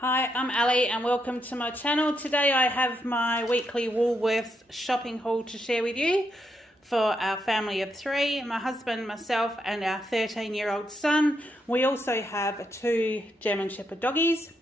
Hi, I'm Ali and welcome to my channel. Today I have my weekly Woolworths shopping haul to share with you for our family of three, my husband, myself and our 13-year-old son. We also have two German Shepherd doggies.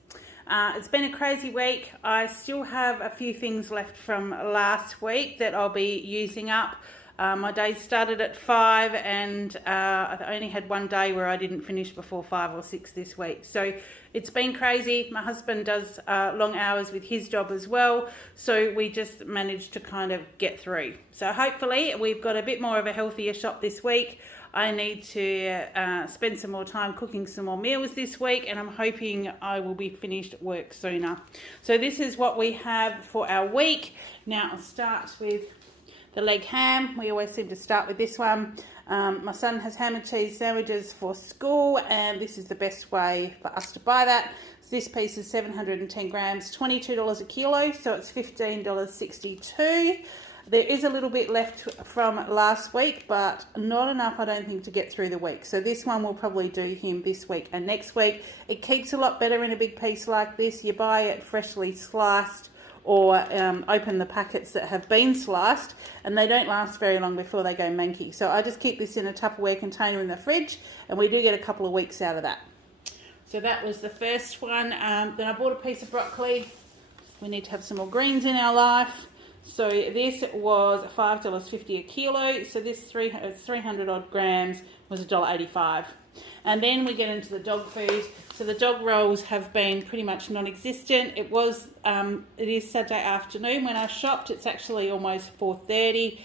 It's been a crazy week. I still have a few things left from last week that I'll be using up. My day started at 5 and I only had one day where I didn't finish before 5 or 6 this week. So it's been crazy. My husband does long hours with his job as well. So we just managed to kind of get through. So hopefully we've got a bit more of a healthier shop this week. I need to spend some more time cooking some more meals this week, and I'm hoping I will be finished work sooner. So this is what we have for our week. Now I'll start with the leg ham. We always seem to start with this one. My son has ham and cheese sandwiches for school, and this is the best way for us to buy that. This piece is 710 grams, $22 a kilo, so it's $15.62. There is a little bit left from last week, but not enough, I don't think, to get through the week. So this one will probably do him this week and next week. It keeps a lot better in a big piece like this. You buy it freshly sliced, or open the packets that have been sliced, and they don't last very long before they go manky. So I just keep this in a Tupperware container in the fridge, and we do get a couple of weeks out of that. So that was the first one. Then I bought a piece of broccoli. We need to have some more greens in our life. So this was $5.50 a kilo. So this 300 odd grams was $1.85. And then we get into the dog food. So the dog rolls have been pretty much non-existent. It is Saturday afternoon when I shopped. It's actually almost 4:30.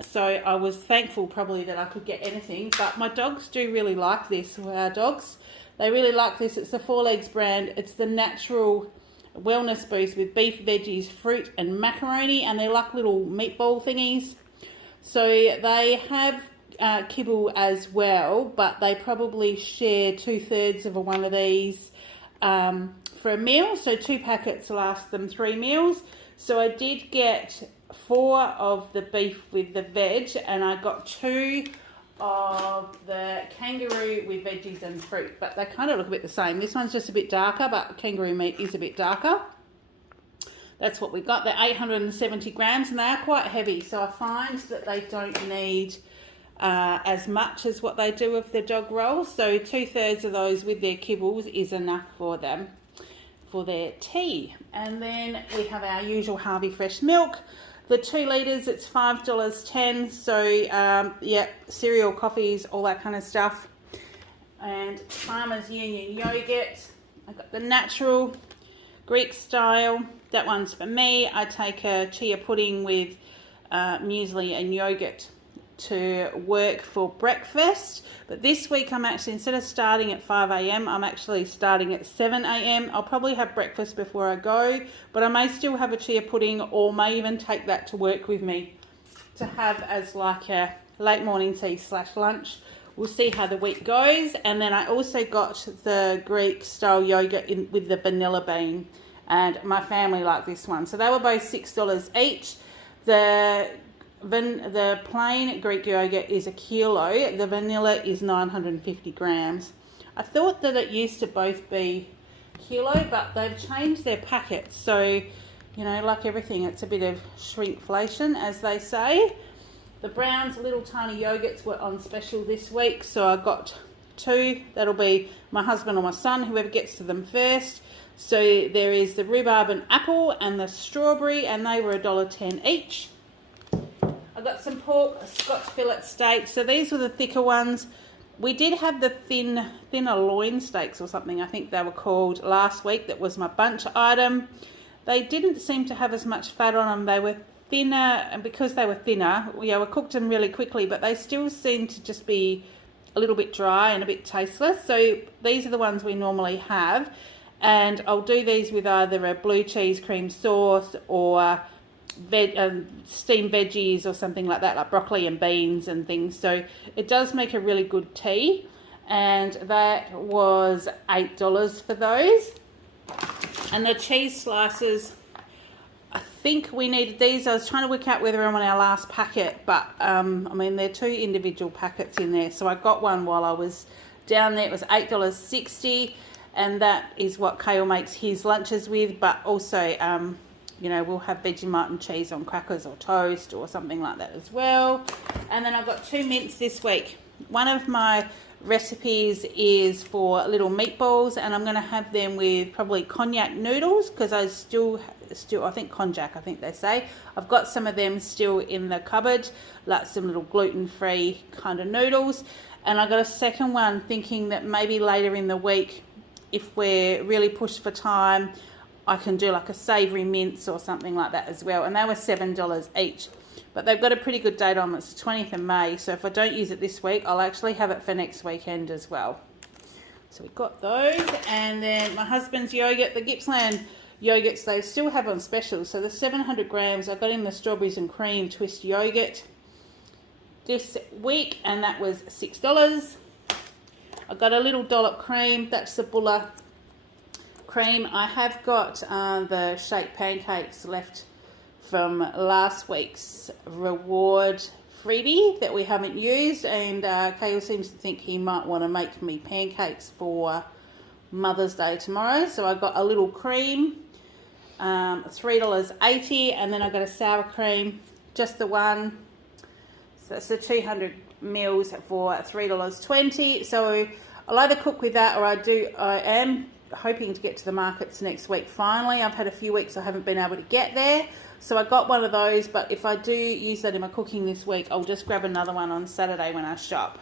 So I was thankful probably that I could get anything. But my dogs do really like this. Our dogs, they really like this. It's the Four Legs brand. It's the natural wellness boost with beef, veggies, fruit and macaroni. And they're like little meatball thingies. So they have kibble as well, but they probably share 2/3 of one of these for a meal. So 2 packets last them 3 meals. So I did get 4 of the beef with the veg, and I got 2 of the kangaroo with veggies and fruit, but they kind of look a bit the same. This one's just a bit darker, but kangaroo meat is a bit darker. That's what we got. They're 870 grams and they are quite heavy, so I find that they don't need as much as what they do with the dog rolls. So 2/3 of those with their kibbles is enough for them for their tea. And then we have our usual Harvey fresh milk. The 2 litres, it's $5.10. So yeah, cereal, coffees, all that kind of stuff. And Farmers Union yogurt. I got the natural Greek style. That one's for me. I take a chia pudding with muesli and yogurt to work for breakfast, but this week I'm actually, instead of starting at 5 a.m, I'm actually starting at 7 a.m. I'll probably have breakfast before I go, but I may still have a chia pudding, or may even take that to work with me to have as like a late morning tea / lunch. We'll see how the week goes. And then I also got the Greek style yogurt with the vanilla bean, and my family like this one, so they were both $6 each. The plain Greek yogurt is a kilo. The vanilla is 950 grams. I thought that it used to both be kilo, but they've changed their packets. So, you know, like everything, it's a bit of shrinkflation, as they say. The Brown's little tiny yogurts were on special this week, so I got 2. That'll be my husband or my son, whoever gets to them first. So there is the rhubarb and apple and the strawberry, and they were $1.10 each. I got some pork, Scotch fillet steak. So these were the thicker ones. We did have the thinner loin steaks or something, I think they were called, last week. That was my bunch item. They didn't seem to have as much fat on them. They were thinner, and because they were thinner, we cooked them really quickly, but they still seemed to just be a little bit dry and a bit tasteless. So these are the ones we normally have, and I'll do these with either a blue cheese cream sauce or steamed veggies or something like that, like broccoli and beans and things. So it does make a really good tea, and that was $8 for those. And the cheese slices, I think we needed these. I was trying to work out whether I'm on our last packet, but I mean, there are 2 individual packets in there, so I got one while I was down there. It was $8.60. and that is what Kale makes his lunches with, but also you know, we'll have Vegemite and cheese on crackers or toast or something like that as well. And then I've got 2 mints this week. One of my recipes is for little meatballs, and I'm going to have them with probably cognac noodles, because I still I think konjac, I think they say. I've got some of them still in the cupboard, like some little gluten-free kind of noodles. And I got a second one thinking that maybe later in the week, if we're really pushed for time, I can do like a savoury mince or something like that as well. And they were $7 each. But they've got a pretty good date on them. It's the 20th of May. So if I don't use it this week, I'll actually have it for next weekend as well. So we've got those. And then my husband's yogurt, the Gippsland yogurts, they still have on special. So the 700 grams, I got in the strawberries and cream twist yogurt this week, and that was $6. I got a little dollop cream. That's the Bulla cream. I have got the shake pancakes left from last week's reward freebie that we haven't used, and Kale seems to think he might want to make me pancakes for Mother's Day tomorrow. So I got a little cream, $3.80, and then I got a sour cream, just the one. So it's the 200 mils for $3.20. So I'll either cook with that, or I am hoping to get to the markets next week finally. I've had a few weeks I haven't been able to get there, so I got one of those, but if I do use that in my cooking this week, I'll just grab another one on Saturday when I shop.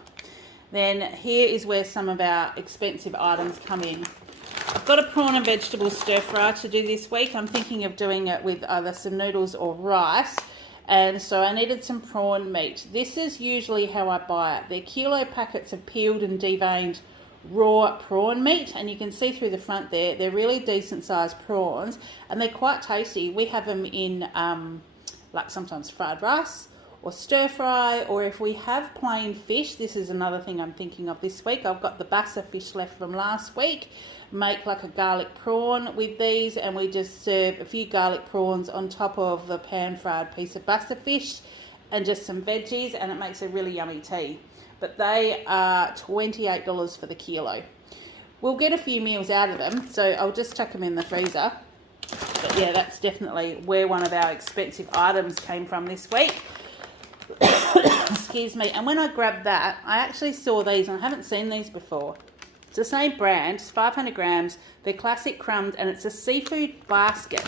Then here is where some of our expensive items come in. I've got a prawn and vegetable stir fry to do this week. I'm thinking of doing it with either some noodles or rice, and so I needed some prawn meat. This is usually how I buy it. They're kilo packets of peeled and deveined raw prawn meat, and you can see through the front there, they're really decent sized prawns, and they're quite tasty. We have them in like sometimes fried rice or stir fry, or if we have plain fish. This is another thing I'm thinking of this week. I've got the bassa fish left from last week. Make like a garlic prawn with these, and we just serve a few garlic prawns on top of the pan fried piece of bassa fish and just some veggies, and it makes a really yummy tea. But they are $28 for the kilo. We'll get a few meals out of them, so I'll just chuck them in the freezer. But yeah, that's definitely where one of our expensive items came from this week. Excuse me. And when I grabbed that, I actually saw these, and I haven't seen these before. It's the same brand, it's 500 grams. They're classic crumbs, and it's a seafood basket.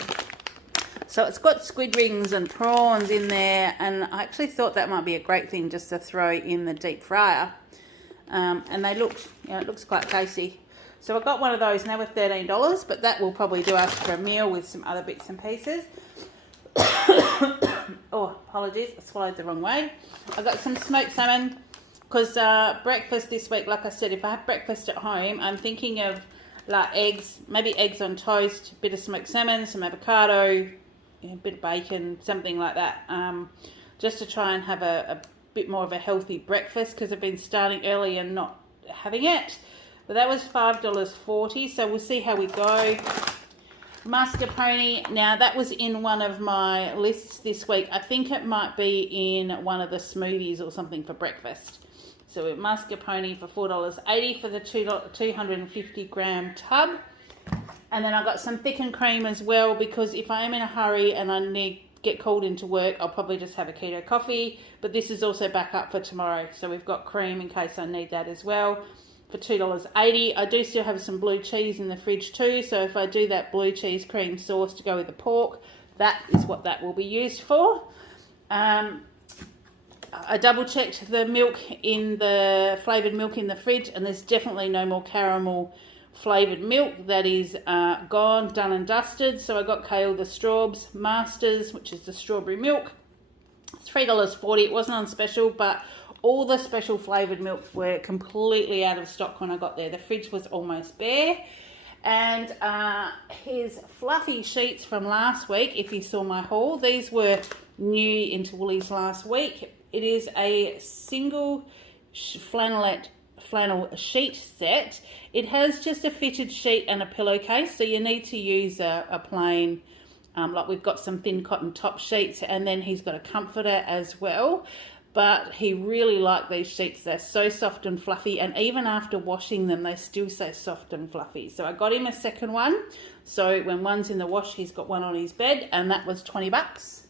So it's got squid rings and prawns in there, and I actually thought that might be a great thing just to throw in the deep fryer. And they looked, it looks quite tasty. So I got one of those, and they were $13, but that will probably do us for a meal with some other bits and pieces. Oh, apologies, I swallowed the wrong way. I got some smoked salmon, because breakfast this week, like I said, if I have breakfast at home, I'm thinking of like eggs, maybe eggs on toast, a bit of smoked salmon, some avocado, a bit of bacon, something like that, just to try and have a bit more of a healthy breakfast, because I've been starting early and not having it. But that was $5.40, so we'll see how we go. Mascarpone, now that was in one of my lists this week. I think it might be in one of the smoothies or something for breakfast. So mascarpone for $4.80 for the 250 gram tub. And then I got some thickened cream as well, because if I am in a hurry and I need to get called into work, I'll probably just have a keto coffee. But this is also back up for tomorrow, so we've got cream in case I need that as well for $2.80. I do still have some blue cheese in the fridge too, so if I do that blue cheese cream sauce to go with the pork, that is what that will be used for. I double checked the milk in the flavoured milk in the fridge, and there's definitely no more caramel flavoured milk. That is gone, done and dusted. So I got Kale the Straubs Masters, which is the strawberry milk. $3.40. It wasn't on special, but all the special flavoured milks were completely out of stock when I got there. The fridge was almost bare. And here's fluffy sheets from last week, if you saw my haul. These were new into Woolies last week. It is a single flannel sheet set. It has just a fitted sheet and a pillowcase, so you need to use a plain, like we've got some thin cotton top sheets, and then he's got a comforter as well. but he really liked these sheets. They're so soft and fluffy, and even after washing them, they still stay soft and fluffy. So I got him a second one. So when one's in the wash, he's got one on his bed, and that was $20.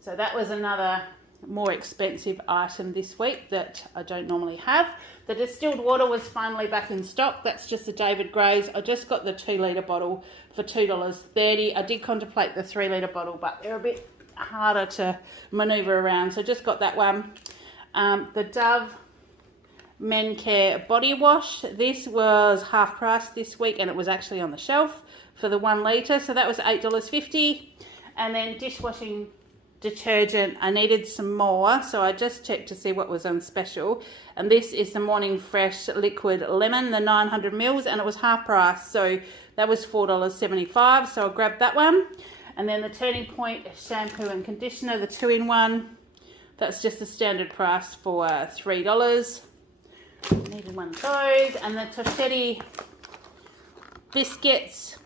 So that was another more expensive item this week that I don't normally have. The distilled water was finally back in stock. That's just the David Gray's. I just got the 2 litre bottle for $2.30. I did contemplate the 3 litre bottle, but they're a bit harder to manoeuvre around, so just got that one. The Dove Men Care body wash, this was half price this week, and it was actually on the shelf for the 1 litre, so that was $8.50. And then dishwashing detergent, I needed some more, so I just checked to see what was on special, and this is the Morning Fresh liquid lemon, the 900 mils, and it was half price, so that was $4.75, so I grabbed that one. And then the Turning Point shampoo and conditioner, the 2-in-1, that's just the standard price for $3. Needed one of those. And the Toshetti biscuits,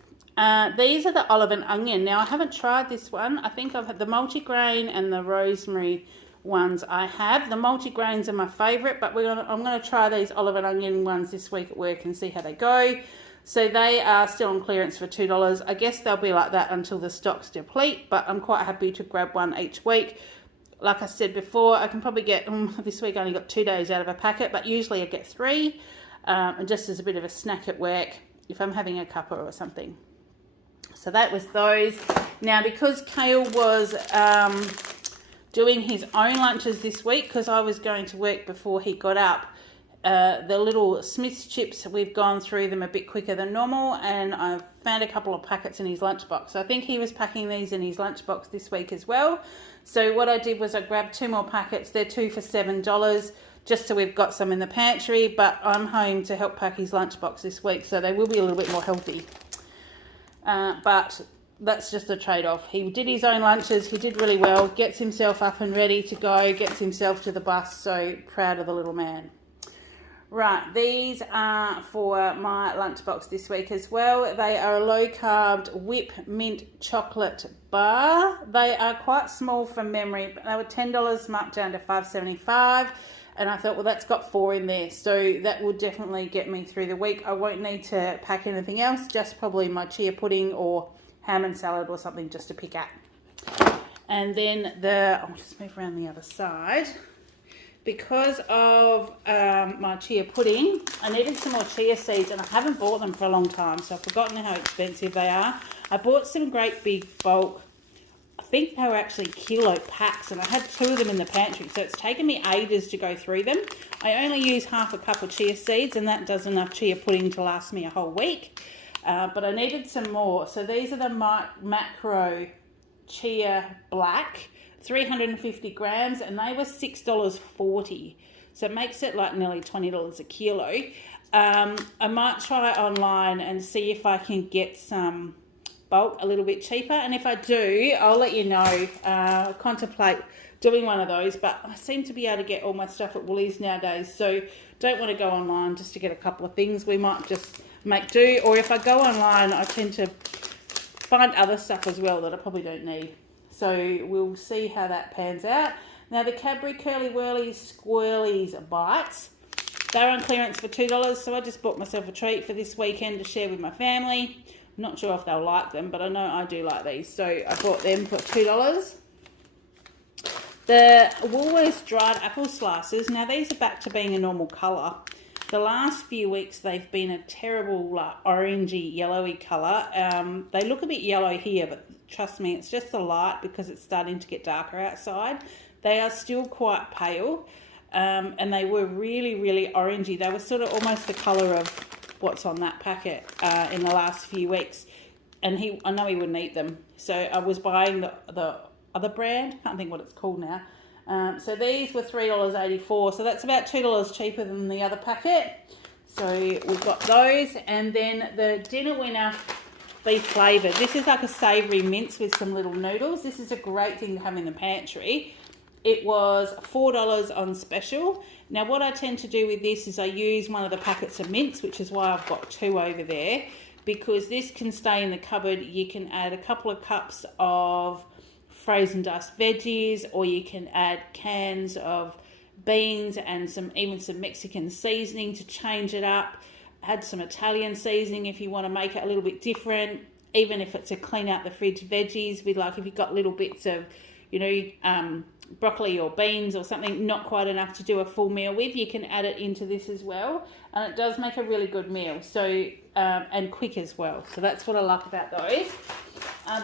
these are the olive and onion. Now I haven't tried this one. I think I've had the multigrain and the rosemary ones I have. The multigrains are my favourite, but I'm going to try these olive and onion ones this week at work and see how they go. So they are still on clearance for $2. I guess they'll be like that until the stocks deplete, but I'm quite happy to grab one each week. Like I said before, I can probably get, this week I only got 2 days out of a packet, but usually I get 3, and just as a bit of a snack at work if I'm having a cuppa or something. So that was those. Now, because Kale was doing his own lunches this week, because I was going to work before he got up, the little Smith's chips, we've gone through them a bit quicker than normal, and I've found a couple of packets in his lunchbox. I think he was packing these in his lunchbox this week as well. So what I did was I grabbed 2 more packets. They're 2 for $7, just so we've got some in the pantry, but I'm home to help pack his lunchbox this week, so they will be a little bit more healthy. But that's just a trade-off. He did his own lunches, he did really well, gets himself up and ready to go, gets himself to the bus, so proud of the little man. Right, these are for my lunchbox this week as well. They are a low-carb whip mint chocolate bar. They are quite small from memory, but they were $10 marked down to $5.75. And I thought, well, that's got 4 in there, so that will definitely get me through the week. I won't need to pack anything else, just probably my chia pudding or ham and salad or something just to pick at. And then I'll just move around the other side. Because of my chia pudding, I needed some more chia seeds, and I haven't bought them for a long time, so I've forgotten how expensive they are. I bought some great big bulk, I think they were actually kilo packs, and I had 2 of them in the pantry, so it's taken me ages to go through them. I only use half a cup of chia seeds, and that does enough chia pudding to last me a whole week, but I needed some more. So these are the Macro Chia Black, 350 grams, and they were $6.40, so it makes it like nearly $20 a kilo. I might try online and see if I can get some bulk a little bit cheaper, and if I do, I'll let you know. Contemplate doing one of those, but I seem to be able to get all my stuff at Woolies nowadays, so don't want to go online just to get a couple of things. We might just make do, or if I go online, I tend to find other stuff as well that I probably don't need. So we'll see how that pans out. Now the Cadbury Curly Whirly Squirrelies Bites, they're on clearance for $2, so I just bought myself a treat for this weekend to share with my family. I'm not sure if they'll like them, but I know I do like these, so I bought them for $2. The Woolworths dried apple slices, now these are back to being a normal colour. The last few weeks they've been a terrible orangey yellowy colour. They look a bit yellow here, but trust me, it's just the light because it's starting to get darker outside. They are still quite pale, and they were really, really orangey. They were sort of almost the colour of what's on that packet in the last few weeks. And I know he wouldn't eat them. So I was buying the other brand, can't think what it's called now. So these were $3.84, so that's about $2 cheaper than the other packet. So we've got those, and then the dinner winner beef flavoured. This is like a savoury mince with some little noodles. This is a great thing to have in the pantry. It was $4 on special. Now what I tend to do with this is I use one of the packets of mince, which is why I've got 2 over there, because this can stay in the cupboard. You can add a couple of cups of frozen diced veggies, or you can add cans of beans and even some Mexican seasoning to change it up. Add some Italian seasoning if you want to make it a little bit different. Even if it's to clean out the fridge veggies with, like, if you've got little bits of, broccoli or beans or something not quite enough to do a full meal with, you can add it into this as well, and it does make a really good meal. So and quick as well. So that's what I like about those.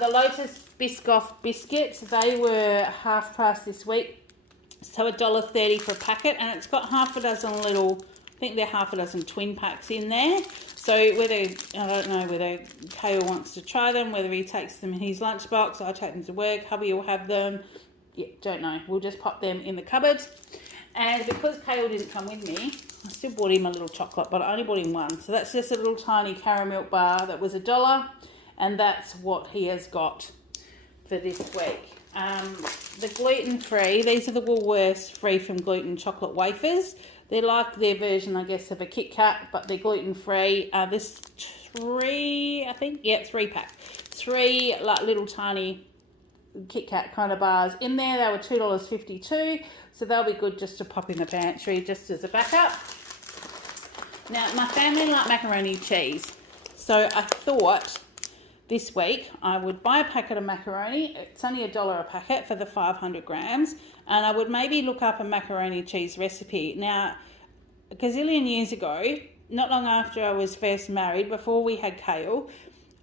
The Lotus Biscoff biscuits, they were half price this week, so $1.30 for a packet, and it's got half a dozen little, I think they're half a dozen twin packs in there. So I don't know whether Kale wants to try them, whether he takes them in his lunchbox, I take them to work, hubby will have them. Yeah, don't know. We'll just pop them in the cupboard. And because Kale didn't come with me, I still bought him a little chocolate, but I only bought him one. So that's just a little tiny caramel bar that was $1, and that's what he has got for this week. The gluten-free, these are the Woolworths free from gluten chocolate wafers. They're like their version, I guess, of a Kit Kat, but they're gluten-free. There's 3, I think. Yeah, 3-pack. 3 like little tiny Kit Kat kind of bars in there. They were $2.52, so they'll be good just to pop in the pantry just as a backup. Now, my family like macaroni cheese, so I thought this week I would buy a packet of macaroni. It's only $1 a packet for the 500 grams, and I would maybe look up a macaroni cheese recipe. Now, a gazillion years ago, not long after I was first married, before we had Kale,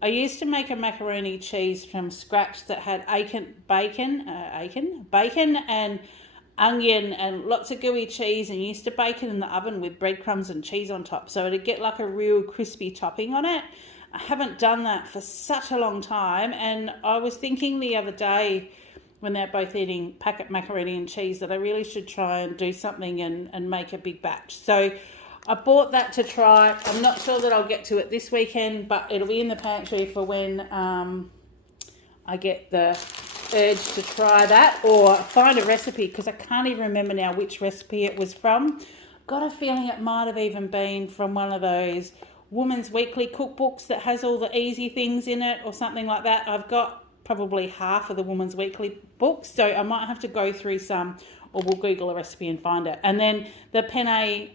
I used to make a macaroni cheese from scratch that had bacon and onion and lots of gooey cheese, and used to bake it in the oven with breadcrumbs and cheese on top, so it'd get like a real crispy topping on it. I haven't done that for such a long time, and I was thinking the other day when they're both eating packet macaroni and cheese that I really should try and do something and make a big batch. So I bought that to try. I'm not sure that I'll get to it this weekend, but it'll be in the pantry for when I get the urge to try that or find a recipe, because I can't even remember now which recipe it was from. Got a feeling it might have even been from one of those Woman's Weekly cookbooks that has all the easy things in it or something like that. I've got probably half of the Woman's Weekly books, so I might have to go through some, or we'll Google a recipe and find it. And then the penne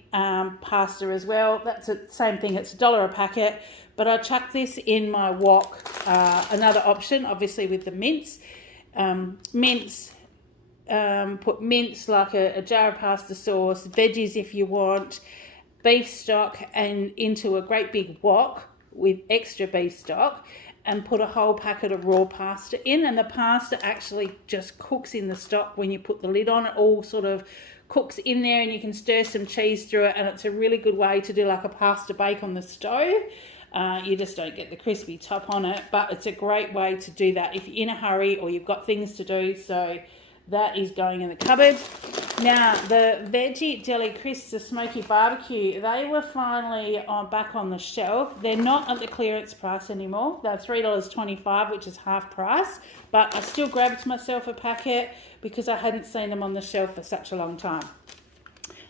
pasta as well, that's the same thing, it's $1 a packet, but I chuck this in my wok. Another option, obviously, with the mince. Put mince, like a jar of pasta sauce, veggies if you want, beef stock, and into a great big wok with extra beef stock, and put a whole packet of raw pasta in, and the pasta actually just cooks in the stock when you put the lid on. It all sort of cooks in there, and you can stir some cheese through it, and it's a really good way to do like a pasta bake on the stove. You just don't get the crispy top on it, but it's a great way to do that if you're in a hurry or you've got things to do. So that is going in the cupboard. Now, the Veggie Deli Crisps, the Smoky Barbecue, they were finally back on the shelf. They're not at the clearance price anymore. They're $3.25, which is half price. But I still grabbed myself a packet because I hadn't seen them on the shelf for such a long time.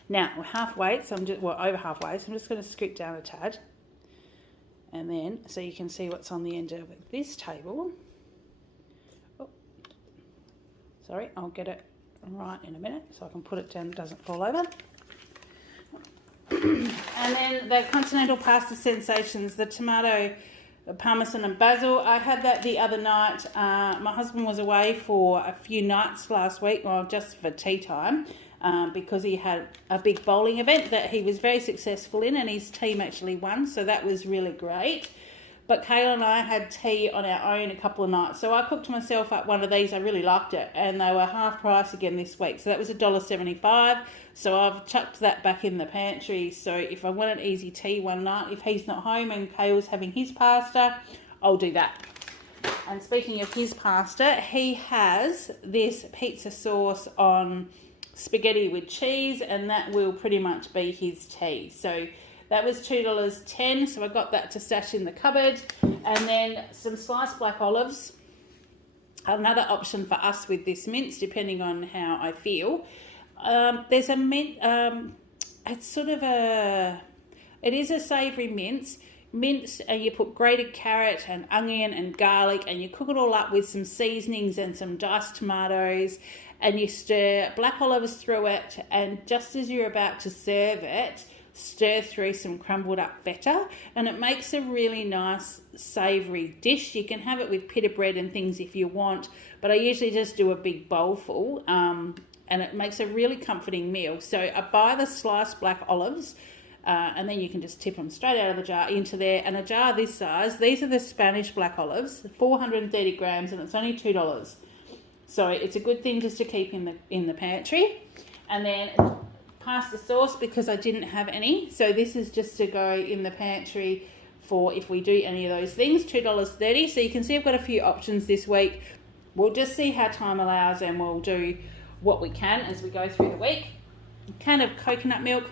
Now, we're halfway, so over halfway, so I'm just going to scoot down a tad. And then, so you can see what's on the end of this table. Sorry, I'll get it right in a minute so I can put it down, it doesn't fall over. And then the Continental Pasta Sensations, the tomato, parmesan and basil. I had that the other night. My husband was away for a few nights last week, well, just for tea time, because he had a big bowling event that he was very successful in, and his team actually won, so that was really great. But Kayla and I had tea on our own a couple of nights. So I cooked myself up one of these. I really liked it. And they were half price again this week. So that was $1.75. So I've chucked that back in the pantry. So if I want an easy tea one night, if he's not home and Kale's having his pasta, I'll do that. And speaking of his pasta, he has this pizza sauce on spaghetti with cheese. And that will pretty much be his tea. So that was $2.10, so I got that to stash in the cupboard. And then some sliced black olives. Another option for us with this mince, depending on how I feel. There's a mint, it's sort of it is a savoury mince. Mince, you put grated carrot and onion and garlic, and you cook it all up with some seasonings and some diced tomatoes. and you stir black olives through it, and just as you're about to serve it, stir through some crumbled up feta, and it makes a really nice savoury dish. You can have it with pita bread and things if you want, but I usually just do a big bowl full, and it makes a really comforting meal. So I buy the sliced black olives, and then you can just tip them straight out of the jar into there. And a jar this size, these are the Spanish black olives, 430 grams, and it's only $2. So it's a good thing just to keep in the pantry. And then pasta sauce, because I didn't have any, so this is just to go in the pantry for if we do any of those things. $2.30. So you can see I've got a few options this week. We'll just see how time allows, and we'll do what we can as we go through the week. A can of coconut milk.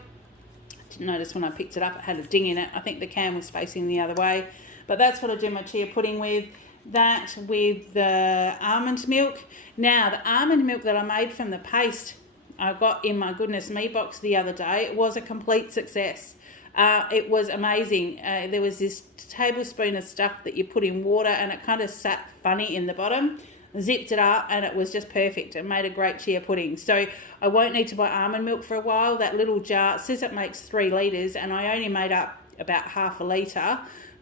Didn't notice when I picked it up it had a ding in it. I think the can was facing the other way, but that's what I do my chia pudding with. That with the almond milk. Now the almond milk that I made from the paste I got in my Goodness Me box the other day, it was a complete success. It was amazing. There was this tablespoon of stuff that you put in water, and it kind of sat funny in the bottom. Zipped it up, and it was just perfect. It made a great chia pudding. So I won't need to buy almond milk for a while. That little jar, it says it makes 3 litres, and I only made up about half a litre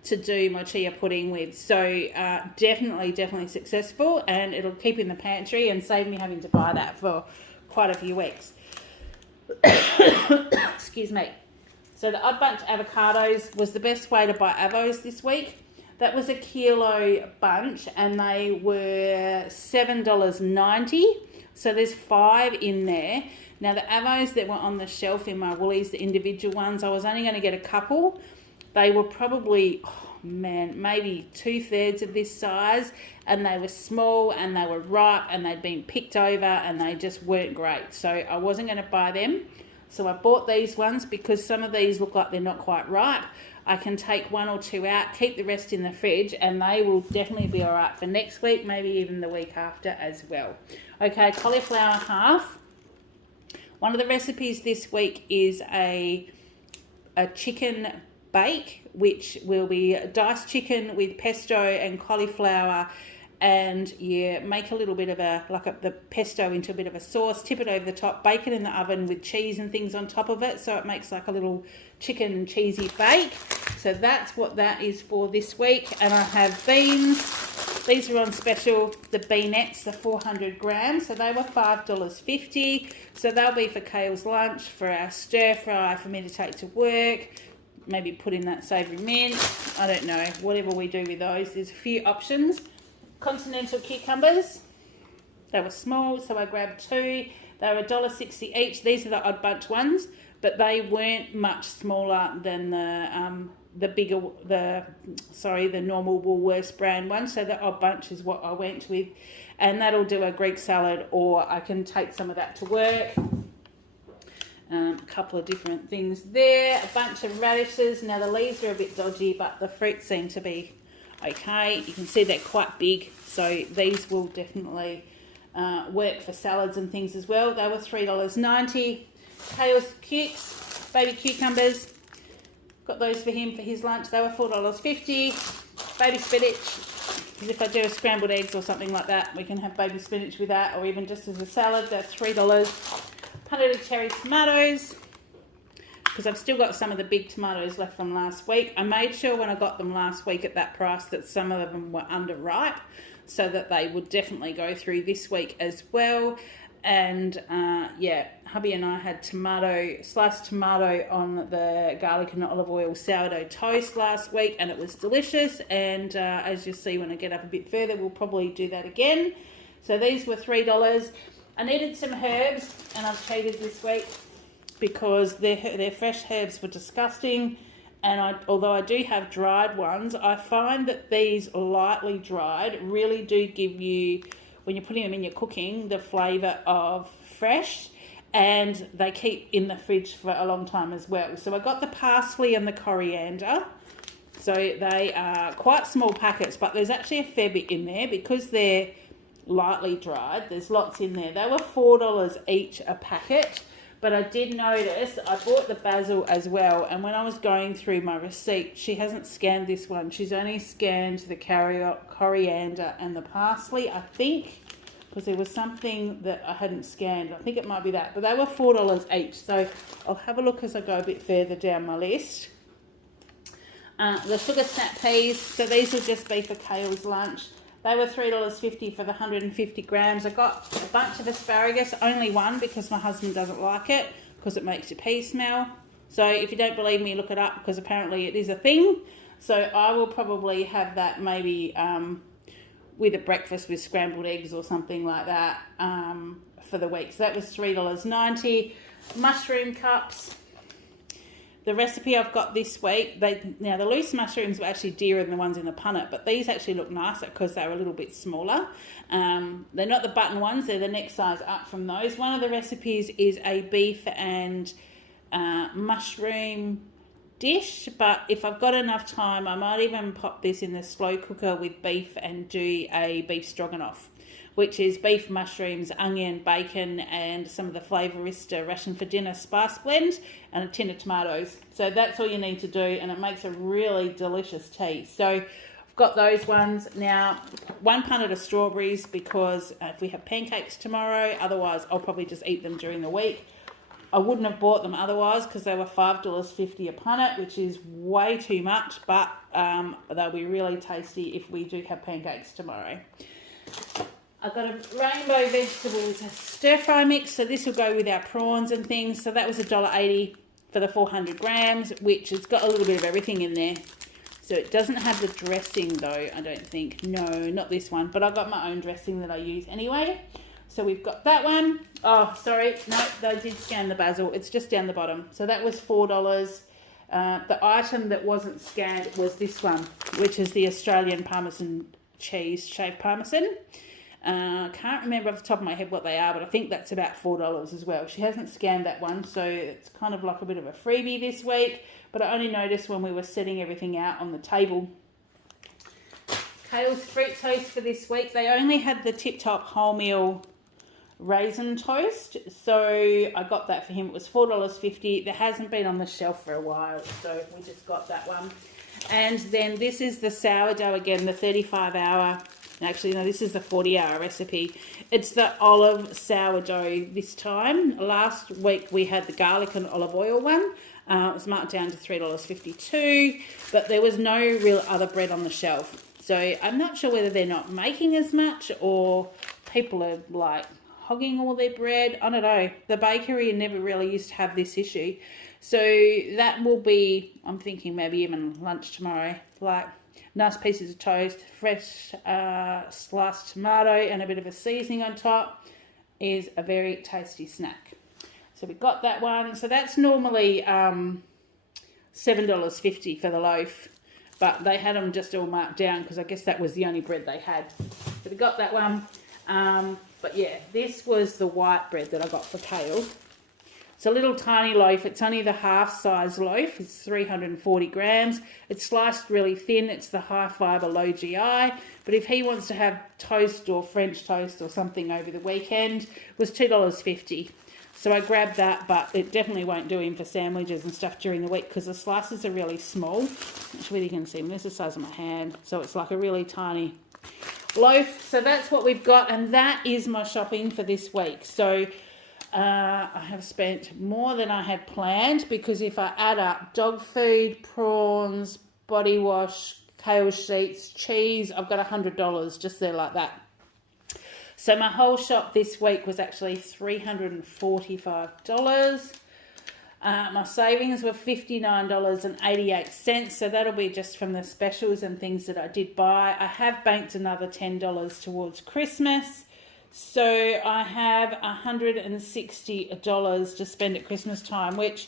to do my chia pudding with. So definitely successful, and it'll keep in the pantry and save me having to buy that for quite a few weeks. Excuse me. So the Odd Bunch avocados was the best way to buy avos this week. That was a kilo bunch, and they were $7.90. So there's 5 in there. Now the avos that were on the shelf in my Woolies, the individual ones, I was only going to get a couple. They were probably, maybe 2/3 of this size, and they were small, and they were ripe, and they'd been picked over, and they just weren't great. So I wasn't going to buy them. So I bought these ones because some of these look like they're not quite ripe. I can take 1 or 2 out, keep the rest in the fridge, and they will definitely be all right for next week, maybe even the week after as well. Okay, cauliflower half. One of the recipes this week is a chicken bake, which will be diced chicken with pesto and cauliflower, and you make a little bit of the pesto into a bit of a sauce, tip it over the top, bake it in the oven with cheese and things on top of it, so it makes like a little chicken cheesy bake. So that's what that is for this week. And I have beans. These are on special, the beanettes, the 400 grams, so they were $5.50. So they'll be for Kale's lunch, for our stir fry, for me to take to work, maybe put in that savoury mint, I don't know, whatever we do with those. There's a few options. Continental cucumbers, they were small, so I grabbed 2. They were $1.60 each. These are the Odd Bunch ones, but they weren't much smaller than the normal Woolworths brand one. So the Odd Bunch is what I went with, and that'll do a Greek salad, or I can take some of that to work. A couple of different things there. A bunch of radishes. Now the leaves are a bit dodgy, but the fruits seem to be okay. You can see they're quite big, so these will definitely work for salads and things as well. They were $3.90. Kale's cukes, baby cucumbers, got those for him for his lunch. They were $4.50. Baby spinach, because if I do a scrambled eggs or something like that, we can have baby spinach with that, or even just as a salad. They're $3. 100 of cherry tomatoes, because I've still got some of the big tomatoes left from last week. I made sure when I got them last week at that price that some of them were underripe, so that they would definitely go through this week as well. And hubby and I had sliced tomato on the garlic and olive oil sourdough toast last week, and it was delicious. And as you'll see when I get up a bit further, we'll probably do that again. So these were $3. I needed some herbs, and I've cheated this week because their fresh herbs were disgusting. And although I do have dried ones, I find that these lightly dried really do give you, when you're putting them in your cooking, the flavour of fresh, and they keep in the fridge for a long time as well. So I got the parsley and the coriander. So they are quite small packets, but there's actually a fair bit in there because they're lightly dried. There's lots in there. They were $4 each a packet. But I did notice I bought the basil as well, and when I was going through my receipt, she hasn't scanned this one. She's only scanned the coriander and the parsley, I think. because there was something that I hadn't scanned. I think it might be that, but they were $4 each. So I'll have a look as I go a bit further down my list. The sugar snap peas, so these will just be for Kale's lunch. They were $3.50 for the 150 grams. I got a bunch of asparagus, only one because my husband doesn't like it because it makes your pea smell. So if you don't believe me, look it up because apparently it is a thing. So I will probably have that maybe with a breakfast with scrambled eggs or something like that for the week. So that was $3.90. Mushroom cups. The recipe I've got this week, now the loose mushrooms were actually dearer than the ones in the punnet, but these actually look nicer because they were a little bit smaller. They're not the button ones, they're the next size up from those. One of the recipes is a beef and mushroom dish, but if I've got enough time, I might even pop this in the slow cooker with beef and do a beef stroganoff, which is beef, mushrooms, onion, bacon, and some of the Flavorista Ration for Dinner spice blend, and a tin of tomatoes. So that's all you need to do, and it makes a really delicious tea. So I've got those ones. Now, 1 punnet of strawberries because if we have pancakes tomorrow, otherwise I'll probably just eat them during the week. I wouldn't have bought them otherwise because they were $5.50 a punnet, which is way too much, but they'll be really tasty if we do have pancakes tomorrow. I've got a rainbow vegetables stir fry mix, so this will go with our prawns and things. So that was $1.80 for the 400 grams, which has got a little bit of everything in there. So it doesn't have the dressing though, I don't think. No, not this one, but I've got my own dressing that I use anyway. So we've got that one. Oh, sorry, no, they did scan the basil. It's just down the bottom. So that was $4. The item that wasn't scanned was this one, which is the Australian Parmesan cheese, shaved Parmesan. Can't remember off the top of my head what they are, but I think that's about $4 as well. She hasn't scanned that one, so it's kind of like a bit of a freebie this week, but I only noticed when we were setting everything out on the table. Kale's fruit toast for this week. They only had the Tip Top wholemeal raisin toast, so I got that for him. It was $4.50. That hasn't been on the shelf for a while, so we just got that one. And then this is the sourdough again, the 35-hour. Actually, no, this is the 40-hour recipe. It's the olive sourdough this time. Last week we had the garlic and olive oil one. It was marked down to $3.52, but there was no real other bread on the shelf. So I'm not sure whether they're not making as much or people are like hogging all their bread. I don't know. The bakery never really used to have this issue. So that will be, I'm thinking maybe even lunch tomorrow, like nice pieces of toast, fresh sliced tomato and a bit of a seasoning on top is a very tasty snack. So we got that one. So that's normally $7.50 for the loaf, but they had them just all marked down because I guess that was the only bread they had. So we got that one. But yeah, this was the white bread that I got for Kale. It's a little tiny loaf. It's only the half size loaf. It's 340 grams. It's sliced really thin. It's the high fibre, low GI. But if he wants to have toast or French toast or something over the weekend, it was $2.50. So I grabbed that, but it definitely won't do him for sandwiches and stuff during the week because the slices are really small. Actually, you can see them. This is the size of my hand. So it's like a really tiny loaf. So that's what we've got, and that is my shopping for this week. So I have spent more than I had planned because if I add up dog food, prawns, body wash, Kale sheets, cheese, I've got $100 just there like that. So my whole shop this week was actually $345. My savings were $59.88, so that'll be just from the specials and things that I did buy. I have banked another $10 towards Christmas. So I have $160 to spend at Christmas time, which,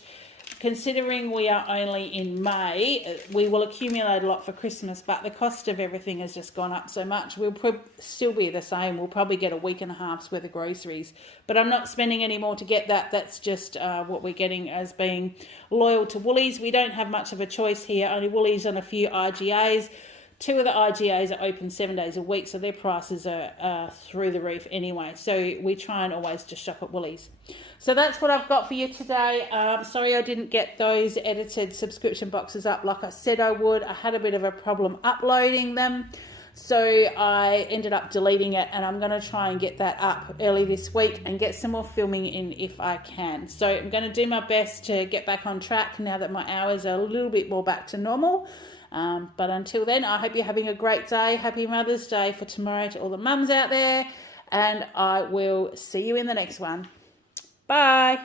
considering we are only in May, we will accumulate a lot for Christmas, but the cost of everything has just gone up so much. We'll still be the same. We'll probably get a week and a half's worth of groceries, but I'm not spending any more to get that. That's just what we're getting as being loyal to Woolies. We don't have much of a choice here, only Woolies and a few IGAs. 2 of the IGAs are open 7 days a week, so their prices are through the roof anyway. So we try and always just shop at Woolies. So that's what I've got for you today. Sorry I didn't get those edited subscription boxes up like I said I would. I had a bit of a problem uploading them. So I ended up deleting it, and I'm going to try and get that up early this week and get some more filming in if I can. So I'm going to do my best to get back on track now that my hours are a little bit more back to normal. But until then, I hope you're having a great day. Happy Mother's Day for tomorrow to all the mums out there. And I will see you in the next one. Bye.